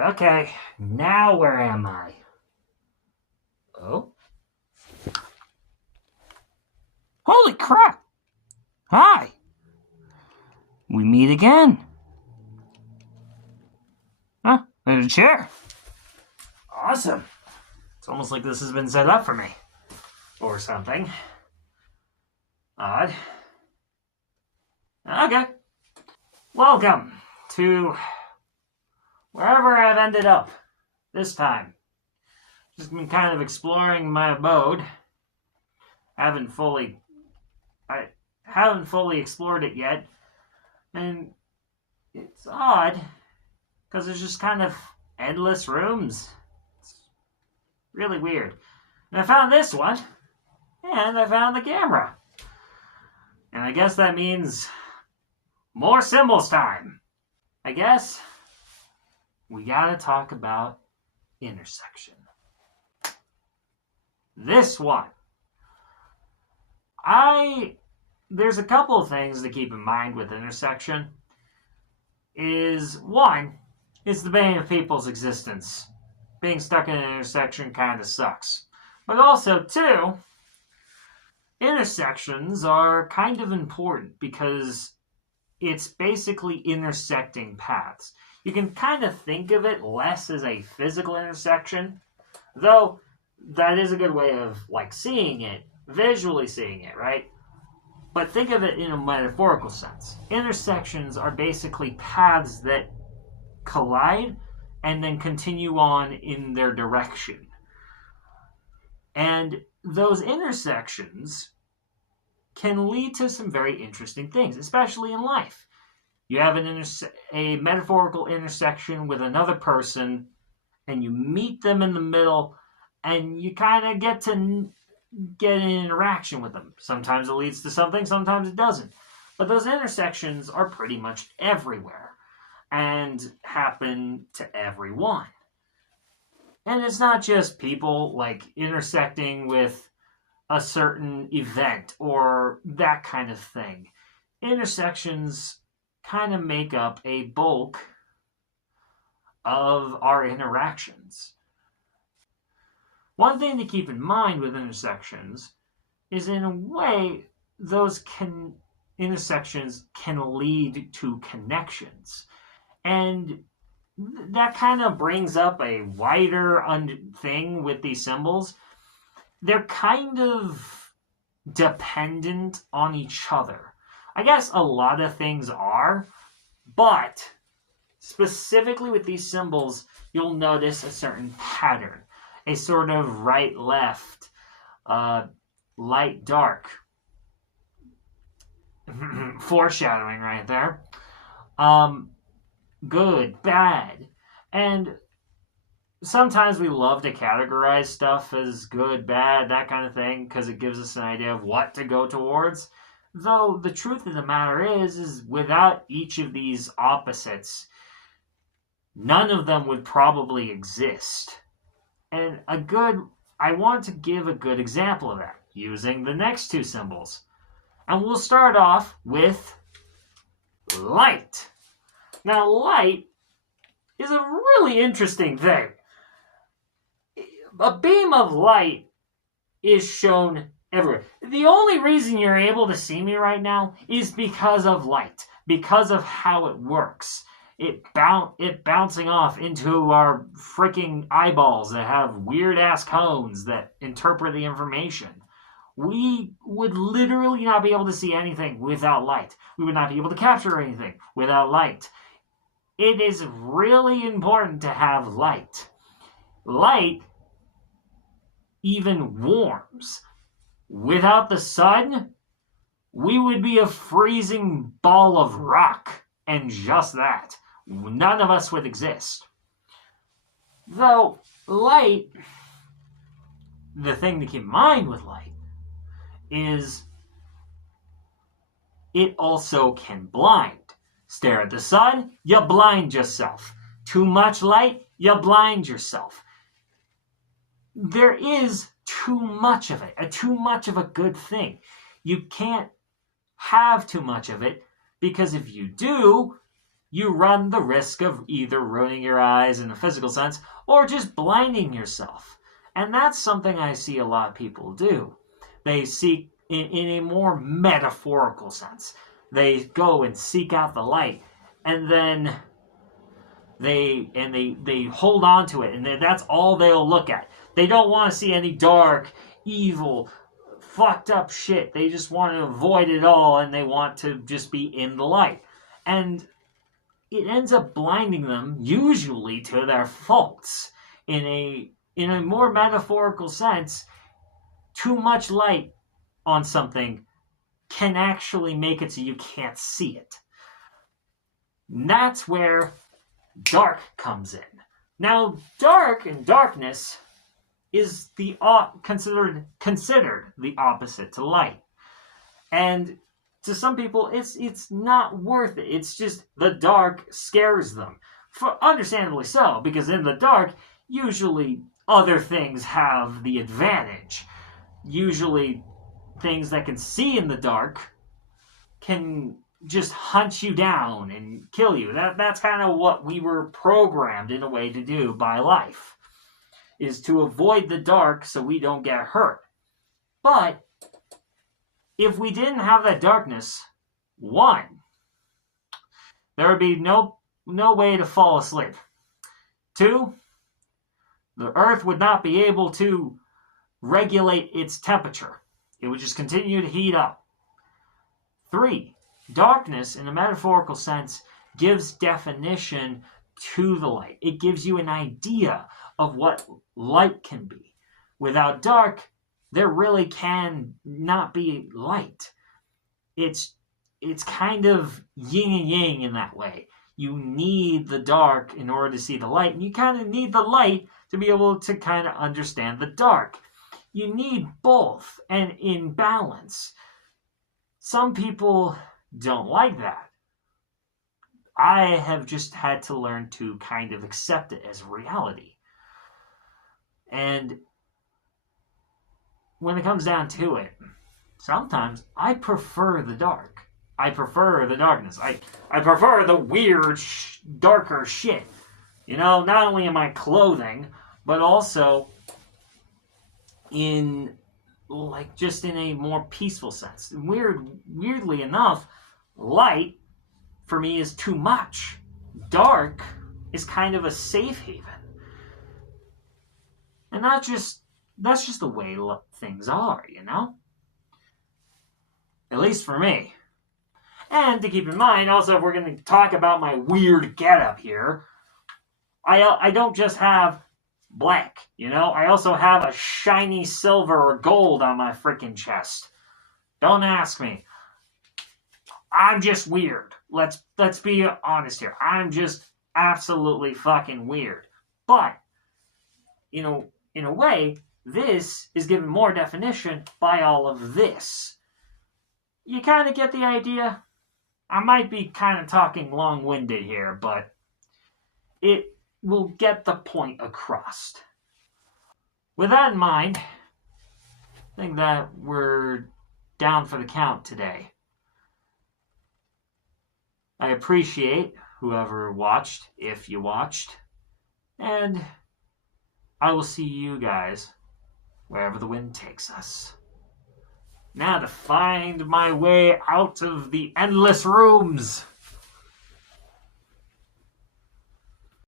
Okay, now where am I? Oh? Holy crap! Hi! We meet again. Huh? There's a chair. Awesome. It's almost like this has been set up for me. Or something. Odd. Okay. Welcome to wherever I've ended up this time. Just been kind of exploring my abode. Haven't fully I haven't fully explored it yet. And it's odd because there's just kind of endless rooms. It's really weird. And I found this one, and I found the camera. And I guess that means more symbols time. I guess we gotta talk about intersection. This one. There's a couple of things to keep in mind with intersection. One, it's the bane of people's existence. Being stuck in an intersection kind of sucks. But also, two, intersections are kind of important because it's basically intersecting paths. You can kind of think of it less as a physical intersection, though that is a good way of seeing it, visually seeing it, right? But think of it in a metaphorical sense. Intersections are basically paths that collide and then continue on in their direction. And those intersections can lead to some very interesting things, especially in life. You have a metaphorical intersection with another person, and you meet them in the middle, and you kind of get an interaction with them. Sometimes it leads to something, sometimes it doesn't. But those intersections are pretty much everywhere and happen to everyone. And it's not just people intersecting with a certain event or that kind of thing. Intersections kind of make up a bulk of our interactions. One thing to keep in mind with intersections is, in a way, intersections can lead to connections. And that kind of brings up a wider thing with these symbols. They're kind of dependent on each other. I guess a lot of things are, but specifically with these symbols, you'll notice a certain pattern, a sort of right-left, light-dark. Foreshadowing right there. Good, bad. And sometimes we love to categorize stuff as good, bad, that kind of thing, because it gives us an idea of what to go towards. Though the truth of the matter is without each of these opposites, none of them would probably exist. And I want to give a good example of that using the next two symbols. And we'll start off with light. Now, light is a really interesting thing. A beam of light is shown everywhere. The only reason you're able to see me right now is because of light, because of how it works. It bouncing off into our freaking eyeballs that have weird-ass cones that interpret the information. We would literally not be able to see anything without light. We would not be able to capture anything without light. It is really important to have light. Light even warms. Without the sun, we would be a freezing ball of rock, and just that. None of us would exist. Though, light, the thing to keep in mind with light is it also can blind. Stare at the sun, you blind yourself. Too much light, you blind yourself. There is too much of it, too much of a good thing. You can't have too much of it, because if you do, you run the risk of either ruining your eyes in a physical sense or just blinding yourself. And that's something I see a lot of people do. They seek, in a more metaphorical sense, they go and seek out the light, and then they hold on to it, and that's all they'll look at. They don't want to see any dark, evil, fucked up shit. They just want to avoid it all, and they want to just be in the light. And it ends up blinding them, usually to their faults. In a more metaphorical sense, too much light on something can actually make it so you can't see it. And that's where dark comes in. Now, dark and darkness is considered the opposite to light. And to some people, it's not worth it. It's just the dark scares them. Understandably so, because in the dark, usually other things have the advantage. Usually things that can see in the dark can just hunt you down and kill you. That's kind of what we were programmed in a way to do by life, is to avoid the dark so we don't get hurt. But if we didn't have that darkness, one, there would be no way to fall asleep. Two, the earth would not be able to regulate its temperature. It would just continue to heat up. Three, darkness, in a metaphorical sense, gives definition to the light. It gives you an idea of what light can be. Without dark, there really can not be light. It's kind of yin and yang in that way. You need the dark in order to see the light, and you kind of need the light to be able to kind of understand the dark. You need both, and in balance. Some people don't like that. I have just had to learn to kind of accept it as reality. And when it comes down to it, sometimes I prefer the dark. I prefer the darkness. I prefer the weird, darker shit. You know, not only in my clothing, but also in, like, just in a more peaceful sense. Weirdly enough, light, for me, is too much. Dark is kind of a safe haven. And that's just the way things are, you know? At least for me. And to keep in mind, also, if we're going to talk about my weird getup here, I don't just have black, you know? I also have a shiny silver or gold on my freaking chest. Don't ask me. I'm just weird. Let's be honest here. I'm just absolutely fucking weird. But, you know, in a way, this is given more definition by all of this. You kind of get the idea? I might be kind of talking long-winded here, but it will get the point across. With that in mind, I think that we're down for the count today. I appreciate whoever watched, if you watched, and I will see you guys wherever the wind takes us. Now to find my way out of the endless rooms.